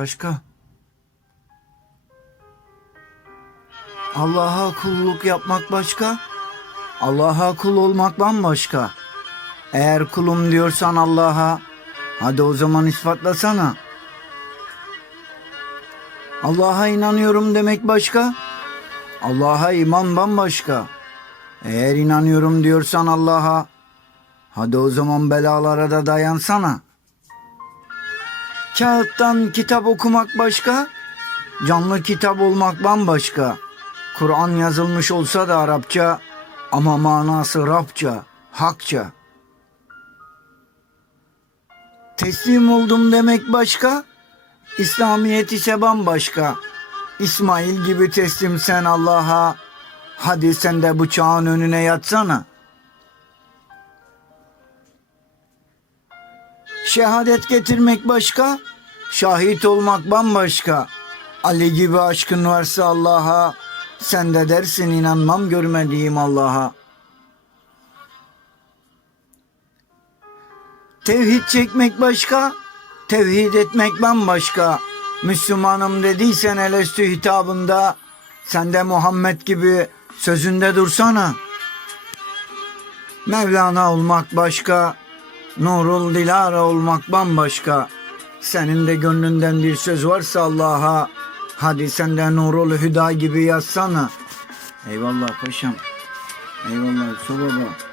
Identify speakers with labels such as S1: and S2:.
S1: Başka? Allah'a kulluk yapmak başka. Allah'a kul olmak bambaşka. Eğer kulum diyorsan Allah'a, hadi o zaman ispatlasana. Allah'a inanıyorum demek başka. Allah'a iman bambaşka. Eğer inanıyorum diyorsan Allah'a, hadi o zaman belalara da dayansana. Kağıttan kitap okumak başka, canlı kitap olmak bambaşka. Kur'an yazılmış olsa da Arapça ama manası Rabça, Hakça. Teslim oldum demek başka, İslamiyet ise bambaşka. İsmail gibi teslim sen Allah'a, hadi sen de bıçağın önüne yatsana. Şehadet getirmek başka, şahit olmak bambaşka. Ali gibi aşkın varsa Allah'a, sen de dersin inanmam görmediğim Allah'a. Tevhid çekmek başka, tevhid etmek bambaşka. Müslümanım dediysen elestü hitabında, sen de Muhammed gibi sözünde dursana. Mevlana olmak başka, Nurul Dilara olmak bambaşka. Senin de gönlünden bir söz varsa Allah'a, hadi sen de Nurul Hüda gibi yazsana. Eyvallah paşam. Eyvallah Yusuf baba.